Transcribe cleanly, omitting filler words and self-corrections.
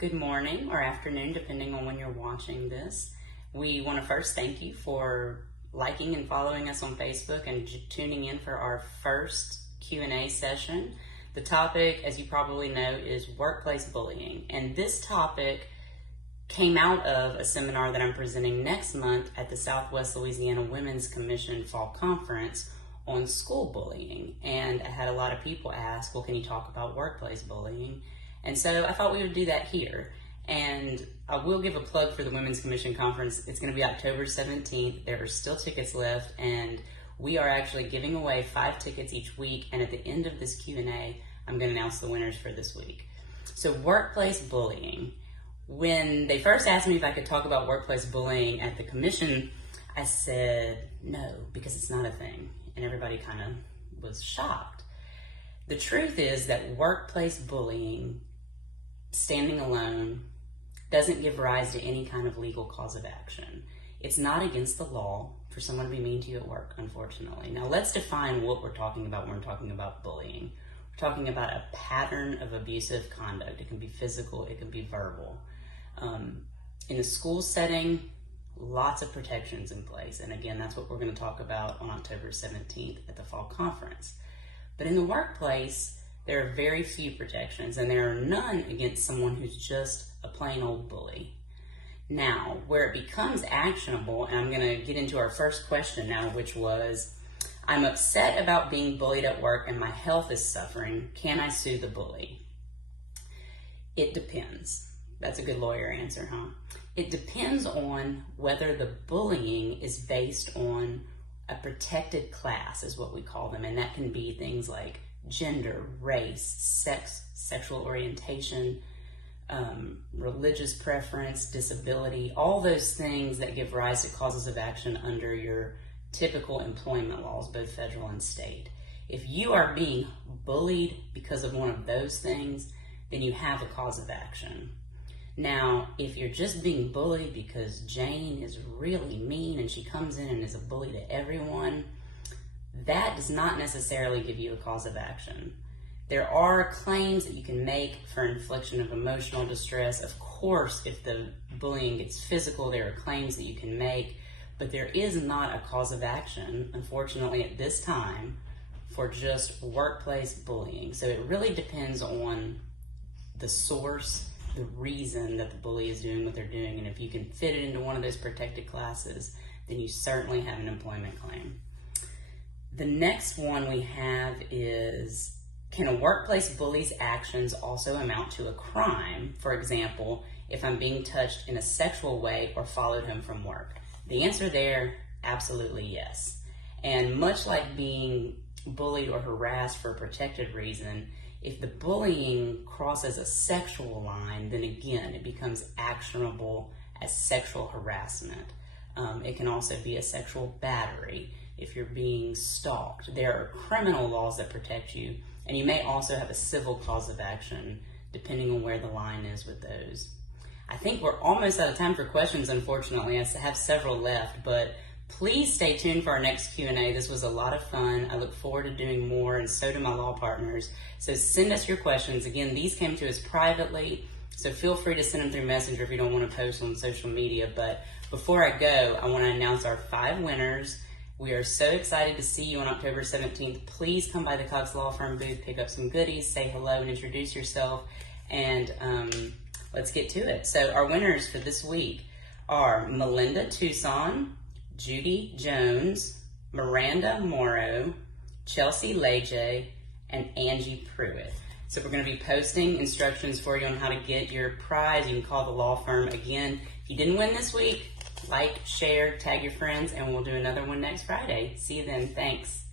Good morning or afternoon, depending on when you're watching this. We want to first thank you for liking and following us on Facebook and tuning in for our first Q&A session. The topic, as you probably know, is workplace bullying. And this topic came out of a seminar that I'm presenting next month at the Southwest Louisiana Women's Commission Fall Conference on school bullying. And I had a lot of people ask, well, can you talk about workplace bullying? And so I thought we would do that here. And I will give a plug for the Women's Commission Conference. It's going to be October 17th. There are still tickets left, and we are actually giving away 5 tickets each week. And at the end of this Q&A, I'm going to announce the winners for this week. So workplace bullying. When they first asked me if I could talk about workplace bullying at the commission, I said no, because it's not a thing. And everybody kind of was shocked. The truth is that workplace bullying, standing alone, doesn't give rise to any kind of legal cause of action. It's not against the law for someone to be mean to you at work, unfortunately. Now let's define what we're talking about when we're talking about bullying. We're talking about a pattern of abusive conduct. It can be physical, it can be verbal. In the school setting, lots of protections in place. And again, that's what we're going to talk about on October 17th at the fall conference. But in the workplace, there are very few protections, and there are none against someone who's just a plain old bully. Now, where it becomes actionable, and I'm going to get into our first question now, which was, I'm upset about being bullied at work and my health is suffering. Can I sue the bully? It depends. That's a good lawyer answer, huh? It depends on whether the bullying is based on a protected class, is what we call them, and that can be things like gender, race, sex, sexual orientation, religious preference, disability, all those things that give rise to causes of action under your typical employment laws, both federal and state. If you are being bullied because of one of those things, then you have a cause of action. Now, if you're just being bullied because Jane is really mean and she comes in and is a bully to everyone, that does not necessarily give you a cause of action. There are claims that you can make for infliction of emotional distress. Of course, if the bullying gets physical, there are claims that you can make, but there is not a cause of action, unfortunately, at this time, for just workplace bullying. So it really depends on the source, the reason that the bully is doing what they're doing, and if you can fit it into one of those protected classes, then you certainly have an employment claim. The next one we have is, can a workplace bully's actions also amount to a crime? For example, if I'm being touched in a sexual way or followed home from work. The answer there, absolutely yes. And much like being bullied or harassed for a protected reason, if the bullying crosses a sexual line, then again, it becomes actionable as sexual harassment. It can also be a sexual battery if you're being stalked. There are criminal laws that protect you, and you may also have a civil cause of action depending on where the line is with those. I think we're almost out of time for questions, unfortunately. I have several left, but please stay tuned for our next Q&A. This was a lot of fun. I look forward to doing more, and so do my law partners. So send us your questions. Again, these came to us privately, so feel free to send them through Messenger if you don't want to post on social media. But before I go, I want to announce our 5 winners. We are so excited to see you on October 17th. Please come by the Cox Law Firm booth, pick up some goodies, say hello, and introduce yourself. And let's get to it. So our winners for this week are Melinda Tucson, Judy Jones, Miranda Morrow, Chelsea Leje, and Angie Pruitt. So we're going to be posting instructions for you on how to get your prize. You can call the law firm. Again, if you didn't win this week, like, share, tag your friends, and we'll do another one next Friday. See you then. Thanks.